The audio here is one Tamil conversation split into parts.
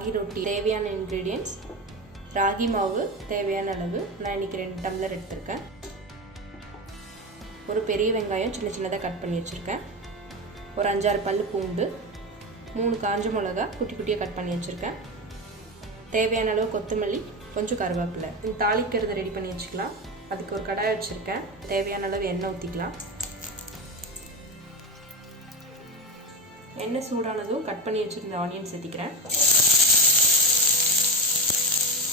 ராகி ரொட்டி தேவையான இன்க்ரீடியன்ட்ஸ் ராகி மாவு தேவையான அளவு நான் இன்றைக்கி 2 டம்ளர் எடுத்திருக்கேன். ஒரு பெரிய வெங்காயம் சின்ன சின்னதாக கட் பண்ணி வச்சுருக்கேன். ஒரு 5-6 பல் பூண்டு, 3 காஞ்ச மிளகா குட்டி குட்டியாக கட் பண்ணி வச்சுருக்கேன். தேவையான அளவு கொத்தமல்லி, கொஞ்சம் கருவேப்பிலை. இந்த தாளிக்கிறத ரெடி பண்ணி வச்சுக்கலாம். அதுக்கு ஒரு கடாய் வச்சுருக்கேன். தேவையான அளவு எண்ணெய் ஊற்றிக்கலாம். எண்ணெய் சூடானதும் கட் பண்ணி வச்சுருந்த ஆனியன் சேர்த்திக்கிறேன்.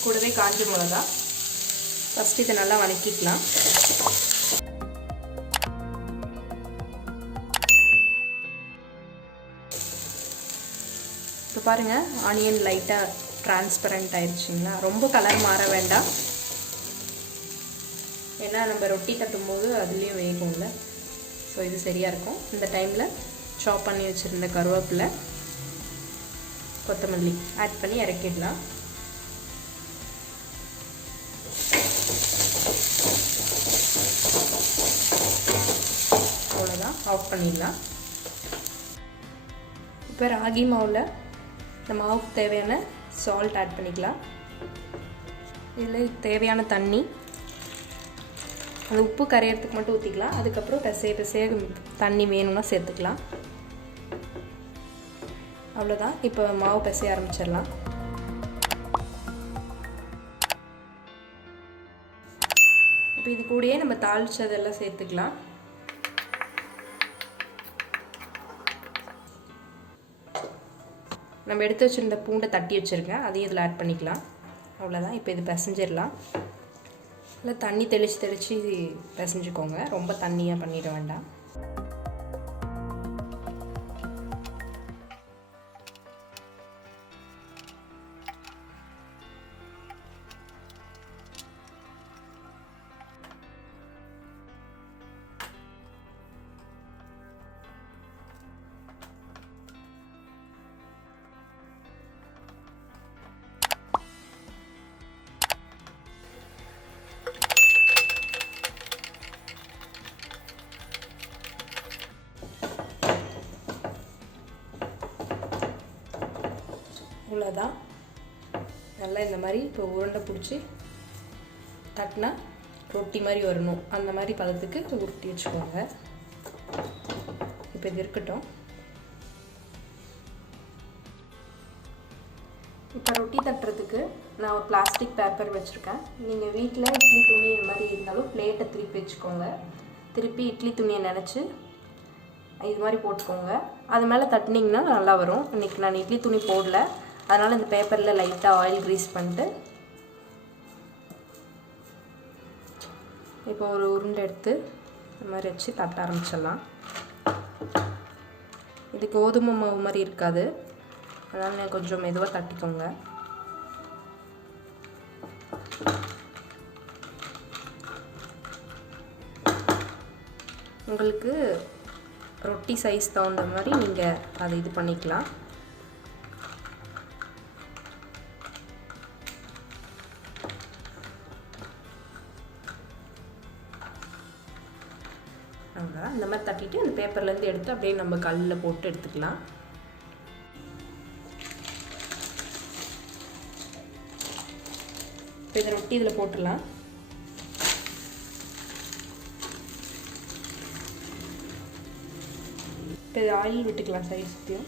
கூடவே காஞ்ச மிளகா. ஃபஸ்ட்டு இதை நல்லா வதக்கிக்கலாம். இப்போ பாருங்கள், ஆனியன் லைட்டாக டிரான்ஸ்பரண்ட் ஆயிடுச்சுங்களா. ரொம்ப கலர் மாற வேண்டாம், ஏன்னா நம்ம ரொட்டி தட்டும்போது அதுலேயும் வேகும்ல. ஸோ இது சரியாக இருக்கும். இந்த டைமில் சாப் பண்ணி வச்சுருந்த கருவேப்பிலை, கொத்தமல்லி ஆட் பண்ணி இறக்கிடலாம். அவ்வளோதான், ஆஃப் பண்ணிடலாம். இப்போ ராகி மாவில் இந்த மாவுக்கு தேவையான சால்ட் ஆட் பண்ணிக்கலாம். இதில் தேவையான தண்ணி, அந்த உப்பு கரையிறதுக்கு மட்டும் ஊற்றிக்கலாம். அதுக்கப்புறம் பிசைய தண்ணி வேணும்னா சேர்த்துக்கலாம். அவ்வளோதான். இப்போ மாவு பிசைய ஆரம்பிச்சிடலாம். இப்போ இது கூடயே நம்ம தாளிச்சதெல்லாம் சேர்த்துக்கலாம். நம்ம எடுத்து வச்சுருந்த பூண்டை தட்டி வச்சுருக்கேன், அதையும் இதில் ஆட் பண்ணிக்கலாம். அவ்வளோதான். இப்போ இது பிசைஞ்சிடலாம். இல்லை தண்ணி தெளித்து பிசைஞ்சுக்கோங்க, ரொம்ப தண்ணியாக பண்ணிட வேண்டாம். அவ்வளோதான். நல்லா இந்த மாதிரி இப்போ உருண்டை பிடிச்சி தட்டினா ரொட்டி மாதிரி வரணும். அந்த மாதிரி பதத்துக்கு உருட்டி வச்சுக்கோங்க. இப்போ இது இருக்கட்டும். இப்போ ரொட்டி தட்டுறதுக்கு நான் ஒரு பிளாஸ்டிக் பேப்பர் வச்சுருக்கேன். நீங்கள் வீட்டில் இட்லி துணி இந்த மாதிரி இருந்தாலும் பிளேட்டை திருப்பி வச்சுக்கோங்க. திருப்பி இட்லி துணியை நினச்சி இது மாதிரி போட்டுக்கோங்க. அது மேலே தட்டினீங்கன்னா நல்லா வரும். இன்றைக்கி நான் இட்லி துணி போடல, அதனால் இந்த பேப்பரில் லைட்டாக ஆயில் க்ரீஸ் பண்ணிட்டு இப்போ ஒரு உருண்டை எடுத்து இந்த மாதிரி வச்சு தட்ட ஆரம்பிச்சிடலாம். இது கோதுமை மாவு மாதிரி இருக்காது, அதனால் நீங்கள் கொஞ்சம் மெதுவாக தட்டிக்கோங்க. உங்களுக்கு ரொட்டி சைஸ் தகுந்த மாதிரி நீங்கள் அதை இது பண்ணிக்கலாம். அவ்வளோதான். இந்த மாதிரி தட்டிட்டு அந்த பேப்பர்லேருந்து எடுத்து அப்படியே நம்ம கல்லில் போட்டு எடுத்துக்கலாம். இப்போ இந்த ரொட்டி இதில் போட்டுடலாம். இப்போ இது ஆயில் விட்டுக்கலாம் சைடு சுற்றியும்.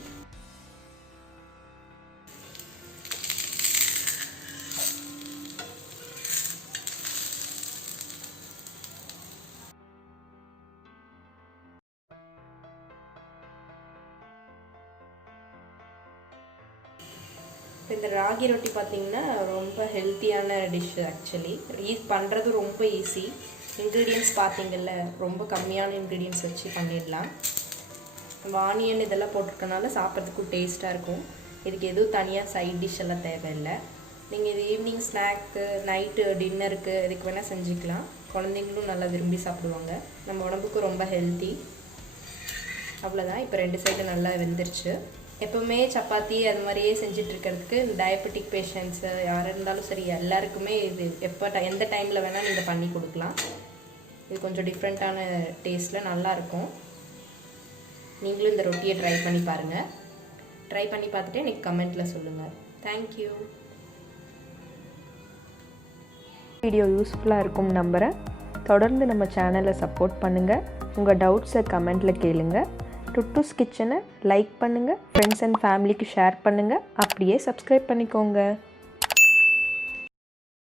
இந்த ராகி ரொட்டி பார்த்திங்கன்னா ரொம்ப ஹெல்த்தியான டிஷ். ஆக்சுவலி பண்ணுறது ரொம்ப ஈஸி. இன்க்ரீடியன்ட்ஸ் பார்த்திங்கல்ல, ரொம்ப கம்மியான இன்க்ரீடியன்ட்ஸ் வச்சு பண்ணிடலாம். நம்ம ஆனியன் இதெல்லாம் போட்டிருக்கனால சாப்பிட்றதுக்கும் டேஸ்ட்டாக இருக்கும். இதுக்கு எதுவும் தனியாக சைட் டிஷ் எல்லாம் தேவையில்லை. நீங்கள் இது ஈவினிங் ஸ்நாக்கு, நைட்டு டின்னருக்கு இதுக்கு வேணால் செஞ்சுக்கலாம். குழந்தைங்களும் நல்லா விரும்பி சாப்பிடுவாங்க. நம்ம உடம்புக்கு ரொம்ப ஹெல்த்தி. அவ்வளோதான். இப்போ 2 சைடு நல்லா வெந்துருச்சு. எப்போவுமே சப்பாத்தி அது மாதிரியே செஞ்சிட்ருக்கிறதுக்கு டயபெட்டிக் பேஷண்ட்ஸு யார் இருந்தாலும் சரி, எல்லாருக்குமே இது எந்த டைமில் வேணால் நீங்கள் பண்ணி கொடுக்கலாம். இது கொஞ்சம் டிஃப்ரெண்ட்டான டேஸ்ட்டில் நல்லாயிருக்கும். நீங்களும் இந்த ரொட்டியை ட்ரை பண்ணி பாருங்கள். ட்ரை பண்ணி பார்த்துட்டு எனக்கு கமெண்ட்டில் சொல்லுங்கள். தேங்க்யூ. வீடியோ யூஸ்ஃபுல்லாக இருக்கும் நம்புகிறேன். தொடர்ந்து நம்ம சேனலை சப்போர்ட் பண்ணுங்கள். உங்கள் டவுட்ஸை கமெண்ட்டில் கேளுங்க. டுட்டூஸ் கிச்சனை லைக் பண்ணுங்கள், ஃப்ரெண்ட்ஸ் அண்ட் ஃபேமிலிக்கு ஷேர் பண்ணுங்கள், அப்படியே சப்ஸ்கிரைப் பண்ணிக்கோங்க.